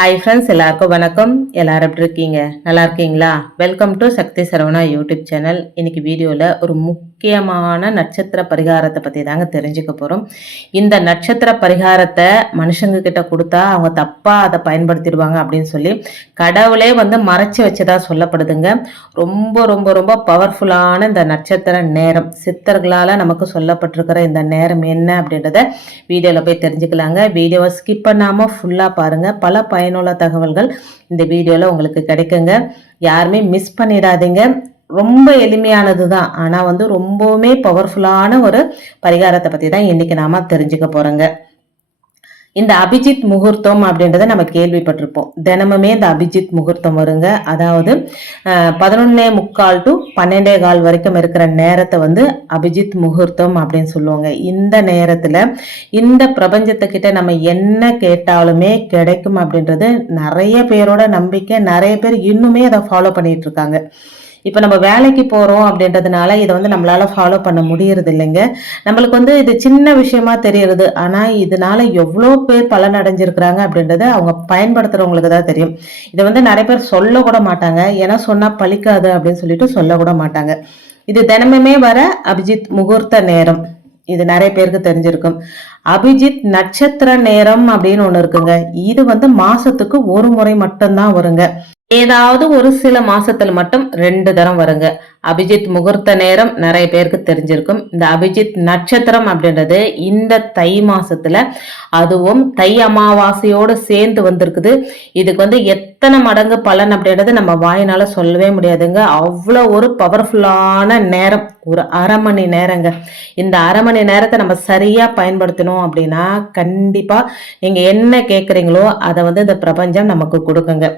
Hi friends எல்லாருக்கும் வணக்கம். எல்லாரும் எப்படி இருக்கீங்க? நல்லா இருக்கீங்களா? Welcome to Sakthi Saravana YouTube channel இன்னைக்கு வீடியோவில் ஒரு முக்கியமான நட்சத்திர பரிகாரத்தை பற்றி தாங்க தெரிஞ்சுக்க போகிறோம் இந்த நட்சத்திர பரிகாரத்தை மனுஷங்க கிட்ட கொடுத்தா அவங்க தப்பாக அதை பயன்படுத்திடுவாங்க அப்படின்னு சொல்லி கடவுளே வந்து மறைச்சி வச்சதா சொல்லப்படுதுங்க. ரொம்ப ரொம்ப ரொம்ப பவர்ஃபுல்லான இந்த நட்சத்திர நேரம். சித்தர்களால் நமக்கு சொல்லப்பட்டிருக்கிற இந்த நேரம் என்ன அப்படின்றத வீடியோவில் போய் தெரிஞ்சுக்கலாங்க. வீடியோவை ஸ்கிப் பண்ணாமல் ஃபுல்லாக பாருங்கள் பல பயனுள்ள தகவல்கள் இந்த வீடியோவில் உங்களுக்கு கிடைக்குங்க. யாருமே மிஸ் பண்ணிடாதீங்க. ரொம்ப எளிமையானது தான் ஆனால் வந்து ரொம்பவுமே பவர்ஃபுல்லான ஒரு பரிகாரத்தை பற்றி தான் இன்றைக்கி நாம் தெரிஞ்சுக்க போகிறோங்க இந்த அபிஜித் முகூர்த்தம் அப்படின்றத நம்ம கேள்விப்பட்டிருப்போம். தினமுமே இந்த அபிஜித் முகூர்த்தம் வருங்க. அதாவது பதினொன்னே முக்கால் டு பன்னெண்டே கால் வரைக்கும் இருக்கிற நேரத்தை வந்து அபிஜித் முகூர்த்தம் அப்படின்னு சொல்லுவாங்க. இந்த நேரத்தில் இந்த பிரபஞ்சத்துக்கிட்ட நம்ம என்ன கேட்டாலுமே கிடைக்கும் அப்படின்றது நிறைய பேரோட நம்பிக்கை நிறைய பேர் இன்னுமே அதை ஃபாலோ பண்ணிட்டு இருக்காங்க. இப்போ நம்ம வேலைக்கு போகிறோம் அப்படின்றதுனால இதை வந்து நம்மளால ஃபாலோ பண்ண முடியறது இல்லைங்க. நம்மளுக்கு வந்து இது சின்ன விஷயமா தெரியறது. ஆனால் இதனால எவ்வளோ பேர் பலன் அடைஞ்சிருக்கிறாங்க அப்படின்றத அவங்க பயன்படுத்துகிறவங்களுக்கு தான் தெரியும். இதை வந்து நிறைய பேர் சொல்லக்கூட மாட்டாங்க. ஏன்னா சொன்னால் பழிக்காது அப்படின்னு சொல்லிட்டு சொல்லக்கூட மாட்டாங்க. இது தினமுமே வர அபிஜித் முகூர்த்த நேரம். இது நிறைய பேருக்கு தெரிஞ்சிருக்கும். அபிஜித் நட்சத்திர நேரம் அப்படின்னு ஒன்று இருக்குங்க. இது வந்து மாசத்துக்கு ஒரு முறை மட்டும்தான் வருங்க. ஏதாவது ஒரு சில மாசத்துல மட்டும் ரெண்டு தரம் வருங்க. அபிஜித் முகூர்த்த நேரம் நிறைய பேருக்கு தெரிஞ்சிருக்கும். இந்த அபிஜித் நட்சத்திரம் அப்படின்றது இந்த தை மாசத்துல அதுவும் தை அமாவாசையோடு சேர்ந்து வந்திருக்குது. இதுக்கு வந்து எத்தனை மடங்கு பலன் அப்படின்றது நம்ம வாயினால சொல்லவே முடியாதுங்க. அவ்வளோ ஒரு பவர்ஃபுல்லான நேரம். ஒரு அரை மணி நேரங்க. இந்த அரை மணி நேரத்தை நம்ம சரியா பயன்படுத்தணும் அப்படின்னா கண்டிப்பா நீங்க என்ன கேட்குறீங்களோ அதை வந்து இந்த பிரபஞ்சம் நமக்கு கொடுக்குங்க.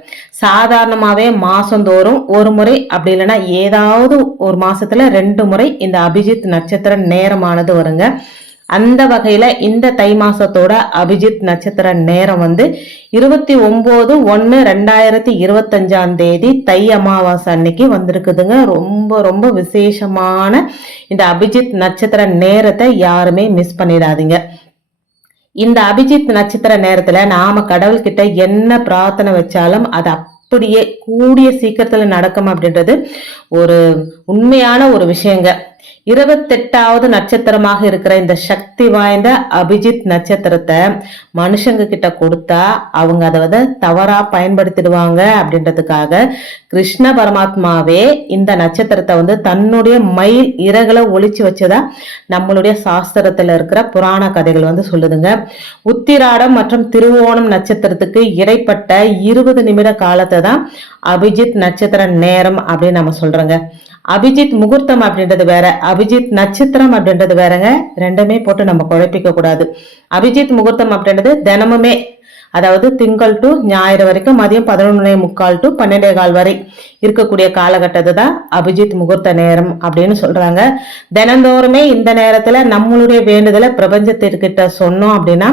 சாதாரணமாகவே மாசந்தோறும் ஒரு முறை அப்படி இல்லைன்னா ஏதாவது ஒரு மாசத்துல ரெண்டு முறை இந்த அபிஜித் நட்சத்திர நேரமானது வருங்க. அந்த வகையில இந்த தை மாசத்தோட அபிஜித் நட்சத்திர நேரம் வந்து இருபத்தி ஒன்பது ஒன்னு ரெண்டாயிரத்தி இருபத்தஞ்சாம் தேதி தை அமாவாசை அன்னைக்கு வந்திருக்குதுங்க. ரொம்ப ரொம்ப விசேஷமான இந்த அபிஜித் நட்சத்திர நேரத்தை யாருமே மிஸ் பண்ணிடாதீங்க. இந்த அபிஜித் நட்சத்திர நேரத்துல நாம கடவுள்கிட்ட என்ன பிரார்த்தனை வச்சாலும் அது அப்படியே கூடிய சீக்கிரத்துல நடக்கும் அப்படின்றது ஒரு உண்மையான ஒரு விஷயங்க. இருபத்தெட்டாவது நட்சத்திரமாக இருக்கிற இந்த சக்தி வாய்ந்த அபிஜித் நட்சத்திரத்தை மனுஷங்க கிட்ட கொடுத்தா அவங்க அதை வந்து தவறா பயன்படுத்திடுவாங்க அப்படின்றதுக்காக கிருஷ்ண பரமாத்மாவே இந்த நட்சத்திரத்தை வந்து தன்னுடைய மயில் இறகளை ஒழிச்சு வச்சதா நம்மளுடைய சாஸ்திரத்துல இருக்கிற புராண கதைகள் வந்து சொல்லுதுங்க. உத்திராடம் மற்றும் திருவோணம் நட்சத்திரத்துக்கு இடைப்பட்ட இருபது நிமிட காலத்தை தான் அபிஜித் நட்சத்திர நேரம் அப்படின்னு நம்ம சொல்றோங்க. அபிஜித் முகூர்த்தம் அப்படின்றது வேற. அபிஜித் நட்சத்திரம் அப்படின்றது வேறங்க. ரெண்டுமே போட்டு நம்ம குழப்பிக்க கூடாது. அபிஜித் முகூர்த்தம் அப்படின்றது தினமுமே அதாவது திங்கள் டு ஞாயிறு வரைக்கும் மதியம் பதினொன்னே முக்கால் டு பன்னெண்டே கால் வரை இருக்கக்கூடிய காலகட்டத்தை தான் அபிஜித் முகூர்த்த நேரம் அப்படின்னு சொல்றாங்க. தினந்தோறுமே இந்த நேரத்துல நம்மளுடைய வேண்டுதலை பிரபஞ்சத்திற்கிட்ட சொன்னோம் அப்படின்னா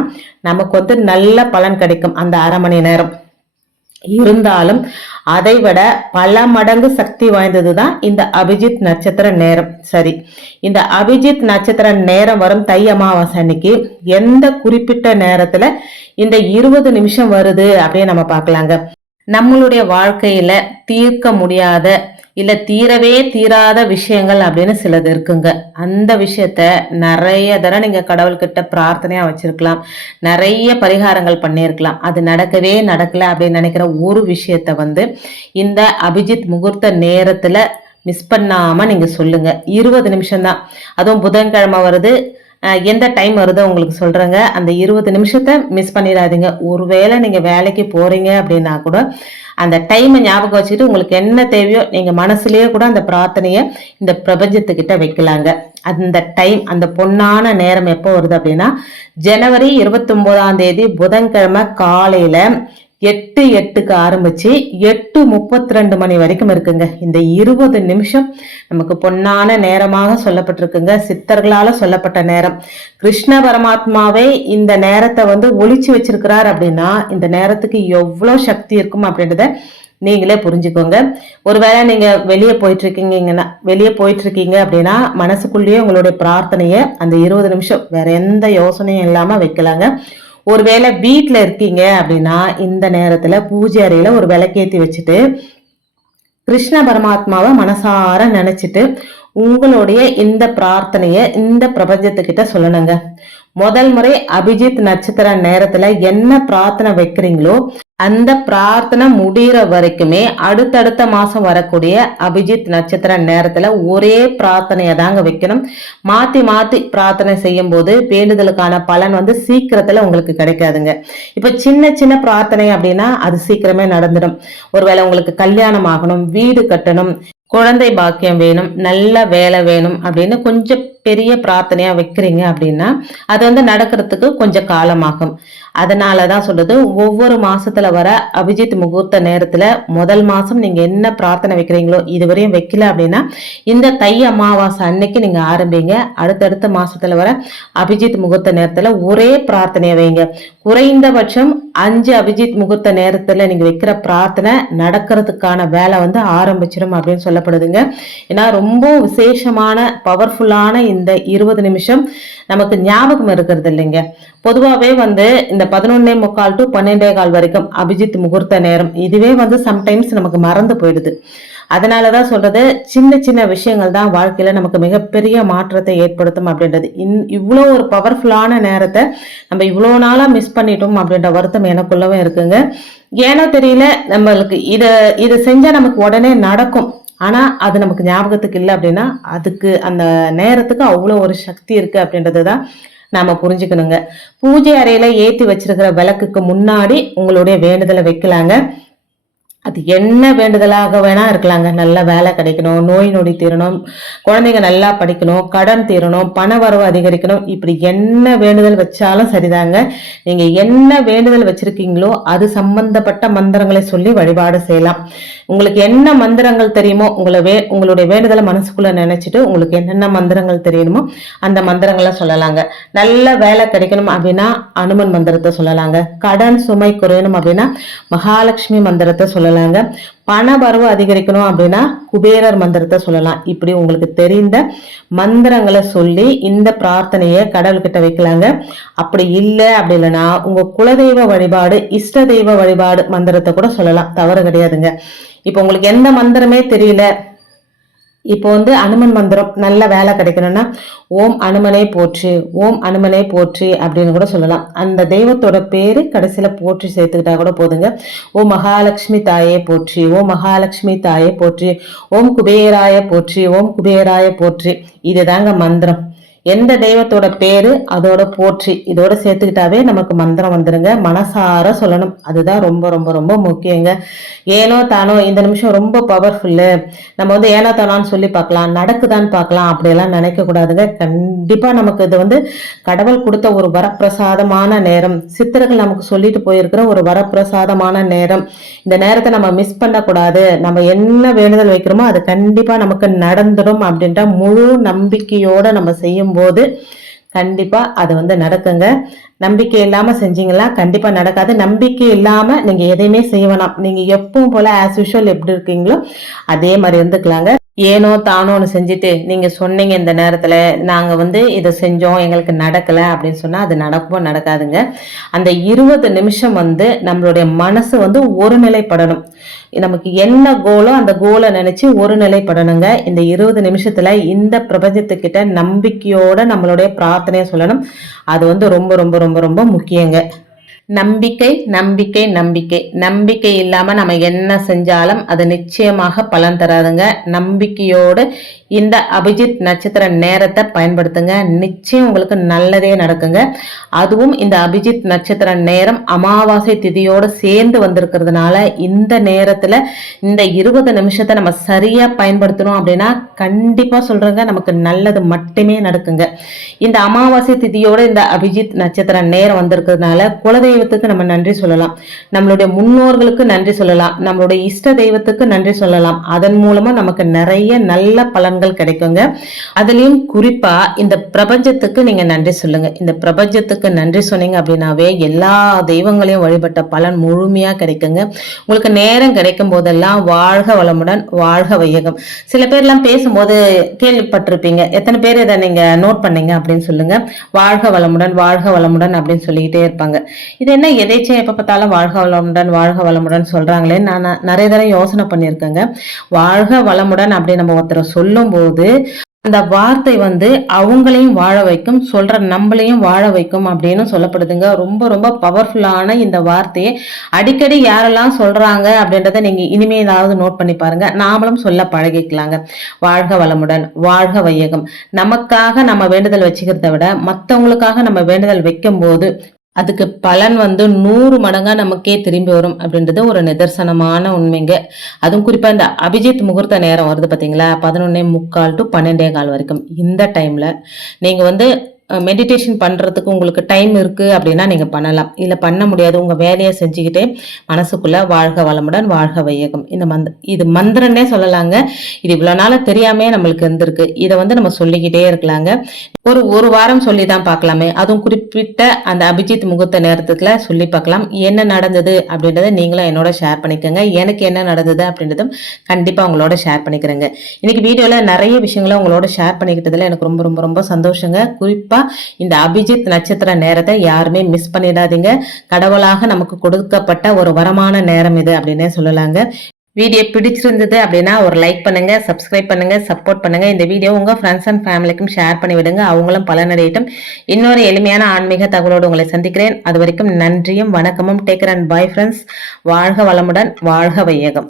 நமக்கு வந்து நல்ல பலன் கிடைக்கும் அந்த அரை மணி நேரம். இருந்தாலும் அதை விட பல மடங்கு சக்தி வாய்ந்தது தான் இந்த அபிஜித் நட்சத்திர நேரம். சரி இந்த அபிஜித் நட்சத்திர நேரம் வரும் தை அமாவாசை அன்னைக்கு எந்த குறிப்பிட்ட நேரத்துல இந்த இருபது நிமிஷம் வருது அப்படின்னு நம்ம பார்க்கலாங்க. நம்மளுடைய வாழ்க்கையில தீர்க்க முடியாத இல்லை தீரவே தீராத விஷயங்கள் அப்படின்னு சிலது இருக்குங்க. அந்த விஷயத்த நிறைய தடவை நீங்கள் கடவுள்கிட்ட பிரார்த்தனையாக வச்சுருக்கலாம். நிறைய பரிகாரங்கள் பண்ணியிருக்கலாம் அது நடக்கவே நடக்கலை அப்படின்னு நினைக்கிற ஒரு விஷயத்த வந்து இந்த அபிஜித் முகூர்த்த நேரத்தில் மிஸ் பண்ணாமல் நீங்கள் சொல்லுங்கள் இருபது நிமிஷம்தான். அதுவும் புதன்கிழமை வருது. எந்த டைம் வருதோ உங்களுக்கு சொல்கிறேங்க அந்த இருபது நிமிஷத்தை மிஸ் பண்ணிடாதீங்க. ஒருவேளை நீங்கள் வேலைக்கு போகிறீங்க அப்படின்னா கூட அந்த டைமை ஞாபகம் வச்சுட்டு உங்களுக்கு என்ன தேவையோ நீங்கள் மனசுலேயே கூட அந்த பிரார்த்தனையை இந்த பிரபஞ்சத்துக்கிட்ட வைக்கலாங்க. அந்த டைம் அந்த பொன்னான நேரம் எப்போ வருது அப்படின்னா ஜனவரி இருபத்தொம்போதாம் தேதி புதன்கிழமை காலையில் எட்டு எட்டுக்கு ஆரம்பிச்சு எட்டு முப்பத்தி ரெண்டு மணி வரைக்கும் இருக்குங்க. இந்த இருபது நிமிஷம் நமக்கு பொன்னான நேரமாக சொல்லப்பட்டிருக்குங்க. சித்தர்களால சொல்லப்பட்ட நேரம். கிருஷ்ண பரமாத்மாவே இந்த நேரத்தை வந்து ஒழிச்சு வச்சிருக்கிறார் அப்படின்னா இந்த நேரத்துக்கு எவ்வளோ சக்தி இருக்கும் அப்படின்றத நீங்களே புரிஞ்சுக்கோங்க. ஒருவேளை நீங்க வெளியே போயிட்டு இருக்கீங்கன்னா வெளியே போயிட்டு இருக்கீங்க அப்படின்னா மனசுக்குள்ளேயே உங்களுடைய பிரார்த்தனையை அந்த இருபது நிமிஷம் வேற எந்த யோசனையும் இல்லாம வைக்கலாங்க. ஒருவேளை வீட்டில் இருக்கீங்க அப்படின்னா இந்த நேரத்தில் பூஜை அறையில் ஒரு விளக்கேற்றி வச்சுட்டு கிருஷ்ண பரமாத்மாவை மனசார நினைச்சிட்டு உங்களுடைய இந்த பிரார்த்தனையை இந்த பிரபஞ்சத்துக்கிட்ட சொல்லணுங்க. முதல் முறை அபிஜித் நட்சத்திர நேரத்துல என்ன பிரார்த்தனை வைக்கிறீங்களோ அந்த பிரார்த்தனை முடிகிற வரைக்குமே அடுத்தடுத்த மாசம் வரக்கூடிய அபிஜித் நட்சத்திர நேரத்துல ஒரே பிரார்த்தனையை தாங்க வைக்கணும். மாத்தி மாத்தி பிரார்த்தனை செய்யும் போது வேண்டுதலுக்கான பலன் வந்து சீக்கிரத்துல உங்களுக்கு கிடைக்காதுங்க. இப்ப சின்ன சின்ன பிரார்த்தனை அப்படின்னா அது சீக்கிரமே நடந்துடும். ஒருவேளை உங்களுக்கு கல்யாணம் ஆகணும் வீடு கட்டணும் குழந்தை பாக்கியம் வேணும் நல்ல வேலை வேணும் அப்படின்னு கொஞ்சம் பெரிய பிரார்த்தனையாக வைக்கிறீங்க அப்படின்னா அது வந்து நடக்கிறதுக்கு கொஞ்சம் காலமாகும். அதனால தான் சொல்லுது ஒவ்வொரு மாசத்துல வர அபிஜித் முகூர்த்த நேரத்துல முதல் மாசம் நீங்க என்ன பிரார்த்தனை வைக்கிறீங்களோ இதுவரையும் வைக்கல அப்படின்னா இந்த தை அமாவாசை அன்னைக்கு நீங்க ஆரம்பிங்க. அடுத்தடுத்த மாசத்துல வர அபிஜித் முகூர்த்த நேரத்துல ஒரே பிரார்த்தனையை வைங்க. குறைந்தபட்சம் அஞ்சு அபிஜித் முகூர்த்த நேரத்துல நீங்க வைக்கிற பிரார்த்தனை நடக்கிறதுக்கான வேலை வந்து ஆரம்பிச்சிடும் அப்படின்னு சொல்லப்படுதுங்க. ஏன்னா ரொம்ப விசேஷமான பவர்ஃபுல்லான இந்த இருபது நிமிஷம் நமக்கு ஞாபகம் இருக்கிறது இல்லைங்க. பொதுவாகவே வந்து இந்த பதினொன்னே முக்கால் டு பன்னெண்டே கால் வரைக்கும் அபிஜித் முகூர்த்த நேரம் இதுவே வந்து சம்டைம்ஸ் நமக்கு மறந்து போயிடுது. அதனாலதான் சொல்றது சின்ன சின்ன விஷயங்கள் தான் வாழ்க்கையில நமக்கு மிகப்பெரிய மாற்றத்தை ஏற்படுத்தும் அப்படின்றது. இன் இவ்வளோ ஒரு பவர்ஃபுல்லான நேரத்தை நம்ம இவ்வளோ நாளா மிஸ் பண்ணிட்டோம் அப்படின்ற வருத்தம் எனக்குள்ளவும் இருக்குங்க. ஏனோ தெரியல நம்மளுக்கு இதை இதை செஞ்சா நமக்கு உடனே நடக்கும். ஆனா அது நமக்கு ஞாபகத்துக்கு இல்லை அப்படின்னா அதுக்கு அந்த நேரத்துக்கு அவ்வளோ ஒரு சக்தி இருக்கு அப்படின்றது தான் நாம புரிஞ்சுக்கணுங்க. பூஜை அறையில ஏத்தி வச்சிருக்கிற விளக்குக்கு முன்னாடி உங்களுடைய வேண்டுதலை வைக்கலாங்க. அது என்ன வேண்டுதலாக வேணா இருக்கலாங்க. நல்ல வேலை கிடைக்கணும் நோய் நொடி தீரணும் குழந்தைங்க நல்லா படிக்கணும் கடன் தீரணும் பண வரவு அதிகரிக்கணும். இப்படி என்ன வேண்டுதல் வச்சாலும் சரிதாங்க. நீங்க என்ன வேண்டுதல் வச்சிருக்கீங்களோ அது சம்பந்தப்பட்ட மந்திரங்களை சொல்லி வழிபாடு செய்யலாம். உங்களுக்கு என்ன மந்திரங்கள் தெரியுமோ உங்களை வே உங்களுடைய வேண்டுதலை மனசுக்குள்ள நினைச்சிட்டு உங்களுக்கு என்னென்ன மந்திரங்கள் தெரியணுமோ அந்த மந்திரங்களை சொல்லலாங்க. நல்ல வேலை கிடைக்கணும் அப்படின்னா அனுமன் மந்திரத்தை சொல்லலாங்க. கடன் சுமை குறையணும் அப்படின்னா மகாலட்சுமி மந்திரத்தை சொல்லலாம் சொல்லலாங்க பண அதிகரிக்கணும் அப்படின்னா குபேரர் மந்திரத்தை சொல்லலாம். இப்படி உங்களுக்கு தெரிந்த மந்திரங்களை சொல்லி இந்த பிரார்த்தனையை கடவுள்கிட்ட வைக்கலாங்க. அப்படி இல்லை அப்படி இல்லைன்னா உங்க குலதெய்வ வழிபாடு இஷ்ட தெய்வ வழிபாடு மந்திரத்தை கூட சொல்லலாம். தவறு கிடையாதுங்க. இப்போ உங்களுக்கு எந்த மந்திரமே தெரியல. இப்போ வந்து அனுமன் மந்திரம் நல்ல வேலை கிடைக்கணும்னா ஓம் அனுமனே போற்றி ஓம் அனுமனே போற்றி அப்படின்னு கூட சொல்லலாம். அந்த தெய்வத்தோட பேர் கடைசியில் போற்றி சேர்த்துக்கிட்டா கூட போதுங்க. ஓ மகாலட்சுமி தாயே போற்றி ஓம் மகாலட்சுமி தாயே போற்றி ஓம் குபேராய போற்றி ஓம் குபேராய போற்றி. இதுதாங்க மந்திரம். எந்த தெய்வத்தோட பேரு அதோட போற்றி. இதோட சேர்த்துக்கிட்டாவே நமக்கு மந்திரம் வந்துருங்க. மனசார சொல்லணும். அதுதான் ரொம்ப ரொம்ப ரொம்ப முக்கியங்க. ஏனோ தானோ இந்த நிமிஷம் ரொம்ப பவர்ஃபுல்லு நம்ம வந்து ஏனோ தானோன்னு சொல்லி பார்க்கலாம். நடக்குதான்னு பார்க்கலாம். அப்படியெல்லாம் நினைக்க கூடாதுங்க கண்டிப்பா நமக்கு இது வந்து கடவுள் கொடுத்த ஒரு வரப்பிரசாதமான நேரம். சித்தர்கள் நமக்கு சொல்லிட்டு போயிருக்கிற ஒரு வரப்பிரசாதமான நேரம். இந்த நேரத்தை நம்ம மிஸ் பண்ணக்கூடாது. நம்ம என்ன வேண்டுதல் வைக்கிறோமோ அது கண்டிப்பா நமக்கு நடந்துடும் அப்படின்ற முழு நம்பிக்கையோட நம்ம செய்யும் போது கண்டிப்பா அது வந்து நடக்குங்க. நம்பிக்கை இல்லாம செஞ்சீங்களா கண்டிப்பா நடக்காது. நம்பிக்கை இல்லாம நீங்க எதையுமே செய்ய வேணாம். நீங்க எப்பவும் போல ஆஸ் யூஷுவல் எப்படி இருக்கீங்களோ அதே மாதிரி இருந்துக்கலாங்க. ஏனோ தானோன்னு செஞ்சுட்டு நீங்க சொன்னீங்க இந்த நேரத்துல நாங்க வந்து இதை செஞ்சோம் எங்களுக்கு நடக்கல அப்படின்னு சொன்னா அது நடக்கும் நடக்காதுங்க. அந்த இருபது நிமிஷம் வந்து நம்மளுடைய மனசு வந்து ஒருநிலைப்படணும். நமக்கு என்ன கோலோ அந்த கோலை நினைச்சு ஒரு நிலைப்படணுங்க இந்த இருபது நிமிஷத்துல இந்த பிரபஞ்சத்துக்கிட்ட நம்பிக்கையோட நம்மளுடைய பிரார்த்தனையை சொல்லணும். அது வந்து ரொம்ப ரொம்ப ரொம்ப ரொம்ப முக்கியங்க. நம்பிக்கை நம்பிக்கை நம்பிக்கை. நம்பிக்கை இல்லாமல் நம்ம என்ன செஞ்சாலும் அது நிச்சயமாக பலன் தராதுங்க. நம்பிக்கையோடு இந்த அபிஜித் நட்சத்திர நேரத்தை பயன்படுத்துங்க. நிச்சயம் உங்களுக்கு நல்லதே நடக்குங்க. அதுவும் இந்த அபிஜித் நட்சத்திர நேரம் அமாவாசை திதியோடு சேர்ந்து வந்திருக்கிறதுனால இந்த நேரத்தில் இந்த இருபது நிமிஷத்தை நம்ம சரியாக பயன்படுத்தணும் அப்படின்னா கண்டிப்பாக சொல்கிறேங்க நமக்கு நல்லது மட்டுமே நடக்குங்க. இந்த அமாவாசை திதியோட இந்த அபிஜித் நட்சத்திர நேரம் வந்திருக்கிறதுனால குலதெய்வத்துக்கு நம்ம நன்றி சொல்லலாம். நம்மளுடைய முன்னோர்களுக்கு நன்றி சொல்லலாம். நம்மளுடைய இஷ்ட தெய்வத்துக்கு நன்றி சொல்லலாம். அதன் மூலமாக நமக்கு நிறைய நல்ல பலன் பலன்கள் கிடைக்குங்க. அதுலயும் குறிப்பாக இந்த பிரபஞ்சத்துக்கு நீங்க நன்றி சொல்லுங்க. இந்த பிரபஞ்சத்துக்கு நன்றி சொன்னீங்க அப்படின்னாவே எல்லா தெய்வங்களையும் வழிபட்ட பலன் முழுமையா கிடைக்குங்க. உங்களுக்கு நேரம் கிடைக்கும் போதெல்லாம் வாழ்க வளமுடன் வாழ்க வையகம். சில பேர்லாம் பேசும்போது கேள்விப்பட்டிருப்பீங்க. எத்தனை பேர் இதை நீங்க நோட் பண்ணீங்க அப்படின்னு சொல்லுங்க. வாழ்க வளமுடன் வாழ்க வளமுடன் அப்படின்னு சொல்லிக்கிட்டே இருப்பாங்க. இது என்ன எதேச்சும் எப்போ பார்த்தாலும் வாழ்க வளமுடன் வாழ்க வளமுடன் சொல்றாங்களே நான் நிறைய தடவை யோசனை பண்ணியிருக்கேங்க. வாழ்க வளமுடன் அப்படி நம்ம ஒருத்தரை சொல்லும்போது அந்த வார்த்தை வந்து அவங்களையும் வாழ வைக்கும் சொல்ற நம்மளையும் வாழ வைக்கும் அப்படின்னு சொல்லப்படுதுங்க. ரொம்ப ரொம்ப பவர்ஃபுல்லான இந்த வார்த்தையை. அடிக்கடி யாரெல்லாம் சொல்றாங்க அப்படின்றத நீங்க இனிமே ஏதாவது நோட் பண்ணி பாருங்க. நாமளும் சொல்ல பழகிக்கலாங்க. வாழ்க வளமுடன் வாழ்க வையகம். நமக்காக நம்ம வேண்டுதல் வச்சுக்கிறத விட மற்றவங்களுக்காக நம்ம வேண்டுதல் வைக்கும் போது அதுக்கு பலன் வந்து நூறு மடங்காக நமக்கே திரும்பி வரும் அப்படின்றது ஒரு நிதர்சனமான உண்மைங்க. அதுவும் குறிப்பாக இந்த அபிஜித் முகூர்த்த நேரம் வருது பார்த்தீங்களா பதினொன்னே முக்கால் டு பன்னெண்டே கால் வரைக்கும். இந்த டைமில் நீங்கள் வந்து மெடிடேஷன் பண்ணுறதுக்கு உங்களுக்கு டைம் இருக்குது அப்படின்னா நீங்கள் பண்ணலாம். இல்லை பண்ண முடியாது. உங்கள் வேலையை செஞ்சுக்கிட்டே மனசுக்குள்ளே வாழ்க வளமுடன் வாழ்க வையகம். இந்த மந்த் இது மந்திரன்னே சொல்லலாங்க. இது இவ்வளோ நாள் தெரியாமே நம்மளுக்கு இருந்திருக்கு. இதை வந்து நம்ம சொல்லிக்கிட்டே இருக்கலாங்க. ஒரு ஒரு வாரம் சொல்லி தான் பார்க்கலாமே. அதுவும் குறிப்பிட்ட அந்த அபிஜித் முகூர்த்த நேரத்துக்குல சொல்லி பார்க்கலாம். என்ன நடந்தது அப்படின்றத நீங்களும் என்னோட ஷேர் பண்ணிக்கோங்க. எனக்கு என்ன நடந்தது அப்படின்றதும் கண்டிப்பாக உங்களோட ஷேர் பண்ணிக்கிறேங்க. இன்னைக்கு வீடியோவில் நிறைய விஷயங்களை உங்களோட ஷேர் பண்ணிக்கிட்டதில் எனக்கு ரொம்ப ரொம்ப ரொம்ப சந்தோஷங்க. குறிப்பாக குறிப்பா இந்த அபிஜித் நட்சத்திர நேரத்தை யாருமே மிஸ் பண்ணிடாதீங்க. கடவுளாக நமக்கு கொடுக்கப்பட்ட ஒரு வரமான நேரம் இது அப்படின்னே சொல்லலாங்க. வீடியோ பிடிச்சிருந்தது அப்படின்னா ஒரு லைக் பண்ணுங்க சப்ஸ்கிரைப் பண்ணுங்க சப்போர்ட் பண்ணுங்க. இந்த வீடியோ உங்க ஃப்ரெண்ட்ஸ் அண்ட் ஃபேமிலிக்கும் ஷேர் பண்ணி விடுங்க. அவங்களும் பலனடையட்டும். இன்னொரு எளிமையான ஆன்மீக தகவலோடு உங்களை சந்திக்கிறேன். அது வரைக்கும் நன்றியும் வணக்கமும். டேக்கர் அண்ட் பாய் ஃப்ரெண்ட்ஸ் வாழ்க வளமுடன் வாழ்க வையகம்.